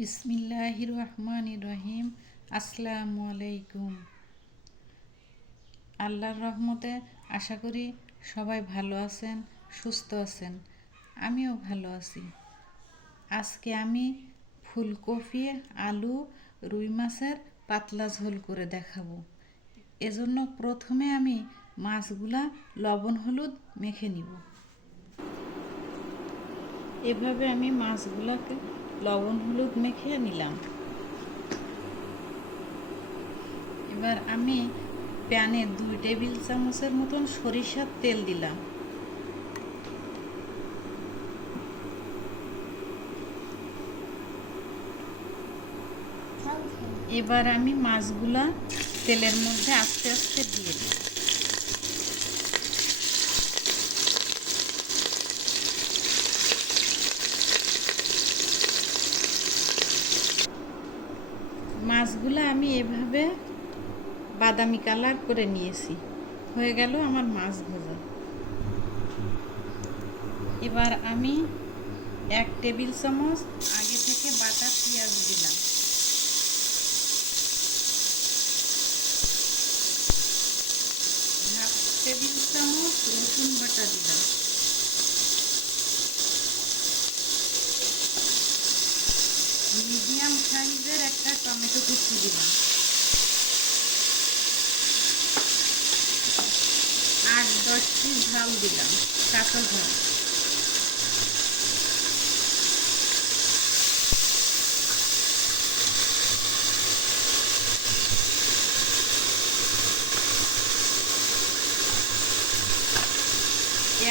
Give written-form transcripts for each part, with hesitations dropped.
বিসমিল্লাহির রহমানির রহিম। আসসালামু আলাইকুম। আল্লাহর রহমতে আশা করি সবাই ভালো আছেন, সুস্থ আছেন। আমিও ভালো আছি। আজকে আমি ফুলকপি, আলু, রুই মাছের পাতলা ঝোল করে দেখাবো। এজন্য প্রথমে আমি মাছগুলা লবণ হলুদ মেখে নিব। এভাবে আমি মাছগুলাকে লবণ হলুদ মেখে নিলাম। এবার আমি প্যানে 2 টেবিল চামচের মতন সরিষার তেল দিলাম। এবার আমি মাছগুলা তেলের মধ্যে আস্তে আস্তে দিয়ে দিই। মাছগুলা আমি এভাবে বাদামি কালার করে নিয়েছি। হয়ে গেল আমার মাছ ভাজা। এবার আমি 1 টেবিল চামচ আগে থেকে বাটা পেঁয়াজ দিলাম। হাফ টেবিল চামচ রসুন বাটা দিলাম। মিডিয়াম সাইজের একটা টমেটো কুচি দিলাম। 8-10 পিস ঝাল দিলাম, কাঁচা ঝাল।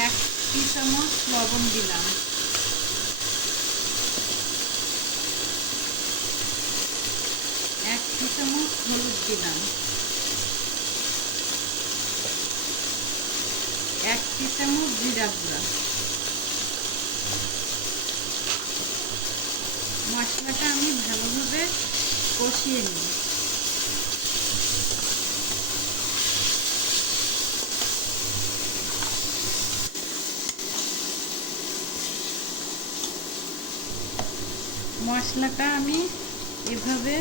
এক চামচ লবণ দিলাম। 1 চামচ হলুদ দিলাম। 1 চামচ জিরা গুঁড়া। মশলাটা আমি ভালোভাবে কষিয়ে নিই। মশলাটা আমি এভাবে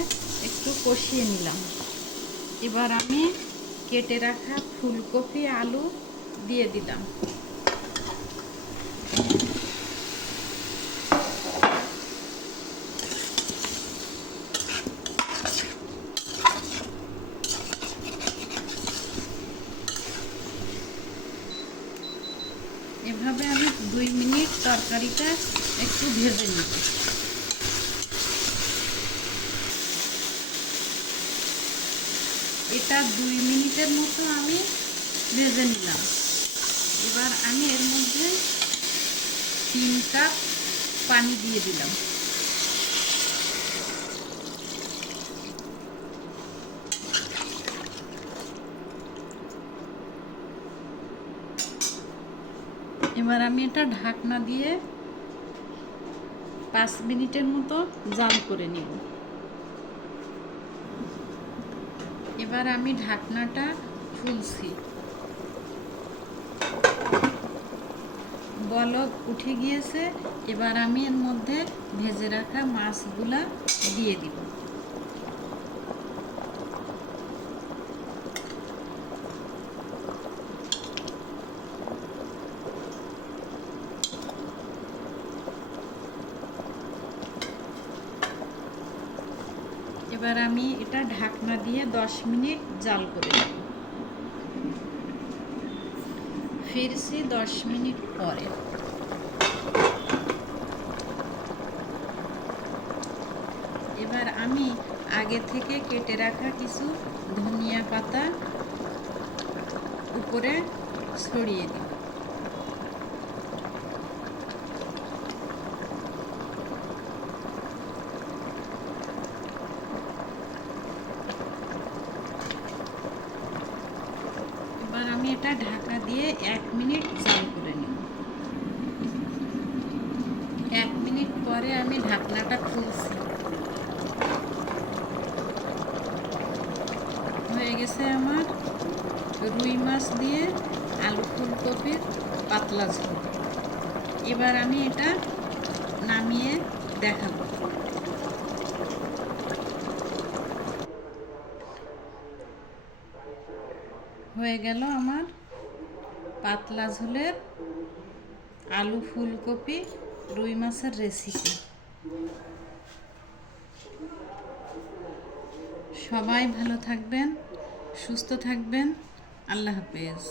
একটু কষিয়ে নিলাম। এবার আমি কেটে রাখা ফুলকপি, আলু দিয়ে দিলাম। এভাবে আমি 2 মিনিট তরকারিটা একটু ভেজে নিব। এটা 2 মিনিটের মতো আমি ভেজে নিলাম। এবার আমি এর মধ্যে 3 কাপ পানি দিয়ে দিলাম। এবার আমি এটা ঢাকনা দিয়ে 5 মিনিটের মতো জাল করে নিব। এবার আমি ঢাকনাটা খুলছি। বলক উঠে গিয়েছে। এবার আমি এর মধ্যে ভেজে রাখা মাছগুলা দিয়ে দিব। এবার আমি এটা ঢাকনা দিয়ে 10 মিনিট জাল করে দেব। ফিরছি 10 মিনিট পরে। এবার আমি আগে থেকে কেটে রাখা কিছু ধনিয়া পাতা উপরে ছড়িয়ে দিই। এবার আমি এটা ঢাকা দিয়ে 1 মিনিট জাল করে নিই। 1 মিনিট পরে আমি ঢাকনাটা খুলছি। হয়ে গেছে আমার রুই মাছ দিয়ে আলু ফুলকপির পাতলা ঝোল। এবার আমি এটা নামিয়ে দেখাবো। হয়ে গেল আমার পাতলা ঝোলের আলু ফুলকপি রুই মাছের রেসিপি। সবাই ভালো থাকবেন, সুস্থ থাকবেন। আল্লাহ হাফেজ।